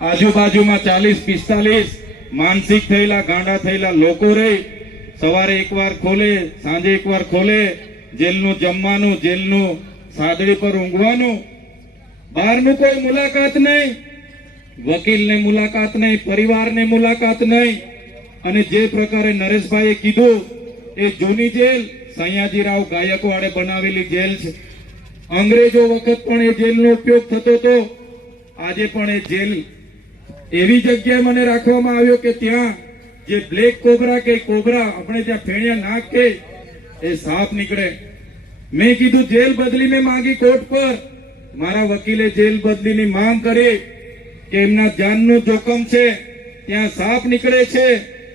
આજુબાજુમાં ચાલીસ, પિસ્તાલીસ માનસિક થયેલા, ગાંડા થયેલા લોકો રહે. સવારે એકવાર ખોલે, સાંજે એકવાર ખોલે, જેલનું જમવાનું, જેલનું સાદડી પર ઊંઘવાનું. બહારનું કોઈ મુલાકાત નહીં. વકીલને મુલાકાત નહીં, પરિવારને મુલાકાત નહીં. અને જે પ્રકારે નરેશભાઈએ કીધું, એ જૂની જેલ, સયાજીરાવ ગાયકવાડે બનાવેલી જેલ છે. અંગ્રેજો વખત પણ એ જેલનો ઉપયોગ થતો હતો આજે પણ એ જેલ એવી જગ્યાએ મને રાખવામાં આવ્યો કે ત્યાં જે બ્લેક કોબરા કે કોબરા આપણે ત્યાં ફેણિયા નાક કે એ સાપ નીકળે. મેં કીધું, જેલ બદલી મેં માંગી કોર્ટ પર. મારા વકીલે જેલ બદલીની માંગ કરી કે એમના જાનનું જોખમ છે, ત્યાં સાપ નીકળે છે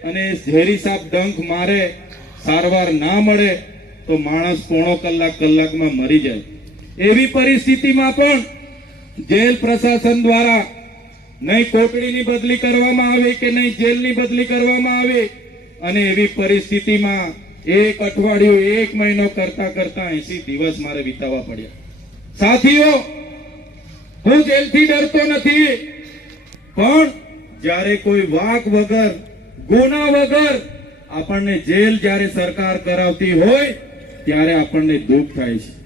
અને ઝેરી સાપ ડંખ મારે, સારવાર ના મળે, તો માણસ પોણો કલાક કલાકમાં મરી જાય. એવી પરિસ્થિતિમાં પણ જેલ પ્રશાસન દ્વારા નહીં કોટડીની બદલી કરવામાં આવે કે નહીં જેલની બદલી કરવામાં આવે? અને એવી પરિસ્થિતિમાં એક અઠવાડિયું, એક મહિનો કરતા કરતા એસી દિવસ મારે વિતાવવા પડ્યા. સાથીઓ, હું જેલથી ડરતો નથી. પણ જ્યારે કોઈ વાક વગર, ગુના વગર આપણને જેલ જ્યારે સરકાર કરાવતી હોય, ત્યારે આપણને દુઃખ થાય છે.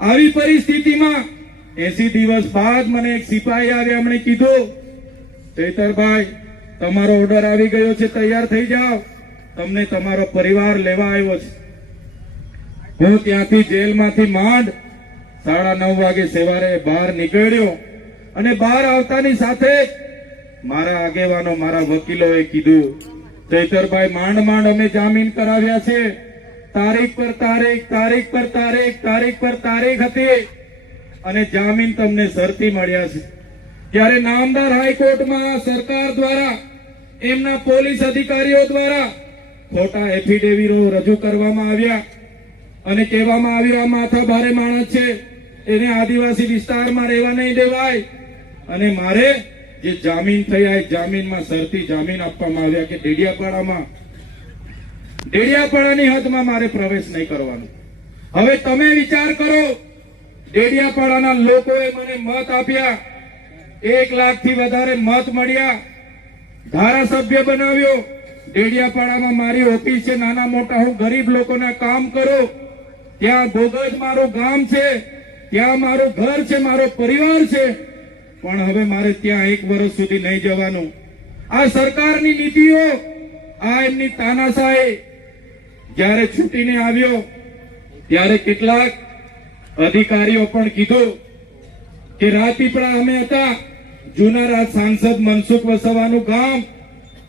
આવી પરિસ્થિતિમાં એસી દિવસ બાદ મને એક સિપાહી આવે એમણે કીધું, ચૈતરભાઈ, તમારો ઓર્ડર આવી ગયો છે, તૈયાર થઈ જાઓ. તમને તમારો પરિવાર લેવા આવ્યો છે. હું ત્યાંથી જેલમાંથી માંડ સાડા નવ વાગે સવારે બહાર નીકળ્યો અને બહાર આવતાની સાથે મારા આગેવાનો, મારા વકીલોએ કીધું, ચૈતરભાઈ, માંડ માંડ, અમે જામીન કરાવ્યા છે. તારીખ પર તારીખ તારીખ પર તારીખ તારીખ પર તારીખ હતી. અને જામીન તમને શરતી મળ્યા છે. ત્યારે નામદાર હાઈકોર્ટમાં સરકાર દ્વારા, એમના પોલીસ અધિકારીઓ દ્વારા ખોટા એફિડેવિટો રજૂ કરવામાં આવ્યા અને કહેવામાં આવ્યું આ માથા ભારે માણસ છે, એને આદિવાસી વિસ્તારમાં રહેવા નહીં દેવાય. અને મારે જે જામીન થયા જામીનમાં શરતી જામીન આપવામાં આવ્યા કે ડેડિયાપાડામાં, ડેડિયાપાડાની હદમાં મારે પ્રવેશ નહીં કરવાનો. હવે તમે વિચાર કરો ડેડિયાપાડાના લોકોએ મને મત આપ્યા. એક લાખથી વધારે મત મળ્યા. ધારાસભ્ય બનાવ્યો. ડેડિયાપાડામાં મારી ઓફિસ છે, નાના મોટા હું ગરીબ લોકોના કામ કરો. ત્યાં ભોગજ મારું ગામ છે, ત્યાં મારું ઘર છે, મારો પરિવાર છે. પણ હવે મારે ત્યાં એક વર્ષ સુધી નહીં જવાનું. આ સરકારની નીતિઓ, આ એમની તાનાશાહી. જ્યારે છૂટીને આવ્યો, ત્યારે કેટલાક અધિકારીઓ પણ કીધું કે રાજપીપળા અમે હતા. જૂના રાજ સાંસદ મનસુખ વસવાનું ગામ.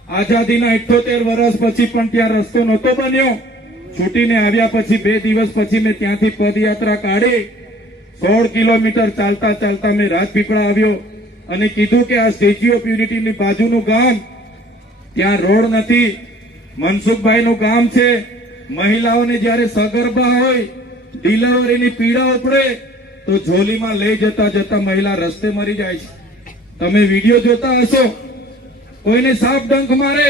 આઝાદીના ઇઠોતેર વર્ષ પછી પણ ત્યાં રસ્તો નહોતો બન્યો. છૂટીને આવ્યા પછી બે દિવસ પછી મેં ત્યાંથી પદયાત્રા કાઢી. સોળ કિલોમીટર ચાલતા ચાલતા મેં રાજપીપળા આવ્યો અને કીધું કે આ સ્ટેચ્યુ ઓફ યુનિટીની બાજુનું ગામ. ત્યાં રોડ નથી. મનસુખભાઈનું ગામ છે. મહિલાઓને જ્યારે સગર્ભા હોય ડિલિવરીની પીડા ઉપડે તો ઝોલીમાં લઈ જતા જતા મહિલા રસ્તે મરી જાય છે. તમે વીડિયો જોતા હશો. કોઈને સાપ ડંખ મારે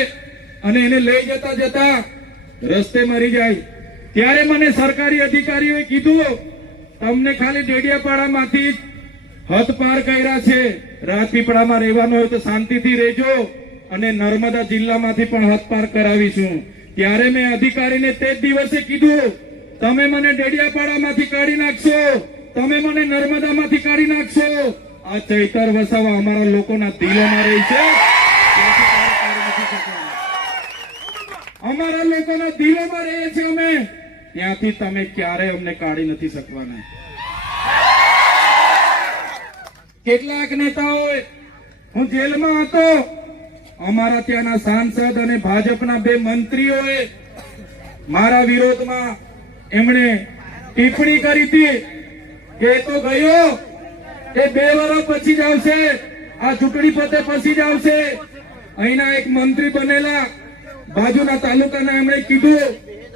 અને એને લઈ જતા જતા રસ્તે મરી જાય. ત્યારે મને સરકારી અધિકારીઓએ કીધું, તમને ખાલી ડેડિયાપાડામાંથી હદ પાર કર્યા છે. રાજપીપળામાં રહેવાનું હોય તો શાંતિથી રહેજો અને નર્મદા જિલ્લામાંથી પણ હદ પાર કરાવીશું. ત્યારે મેં અધિકારીને તે દિવસે કીધું તમે મને ડેડિયાપાડામાંથી કાઢી નાખશો. તમે મને નર્મદામાંથી કાઢી નાખશો. આ ચૈતર વસાવા અમારા લોકોના દિલોમાં રહી છે. અમારા લોકોના દિલોમાં રહે છે અમે. ત્યાંથી તમે ક્યારે અમને કાઢી નથી શકવાના. કેટલાક નેતાઓએ હું જેલમાં હતો. અમારા ત્યાંના સાંસદ અને ભાજપના બે મંત્રીઓએ મારા વિરોધમાં એમણે ટિપ્પણી કરી હતી કે એ તો ગયો એ બે વર્ષ પછી જ આવશે આ ચૂંટણી પતે પછી જ આવશે અહીંના એક મંત્રી બનેલા બાજુના તાલુકાના એમણે કીધું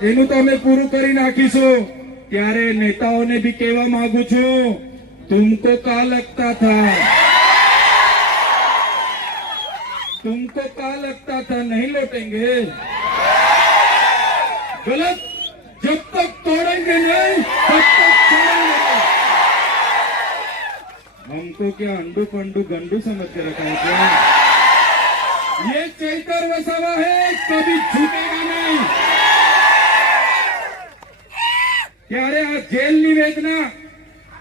એનું તો અમે પૂરું કરી નાખીશું ત્યારે નેતાઓને બી કહેવા માંગુ છું तुमको का लगता था तुमको का लगता था नहीं लौटेंगे गलत जब तक इनको क्या अंडू पंडू गंडू समझ के रखा है क्या ये चैतर वसावा है कभी झुकेगा नहीं ક્યારે આ જેલની વેદના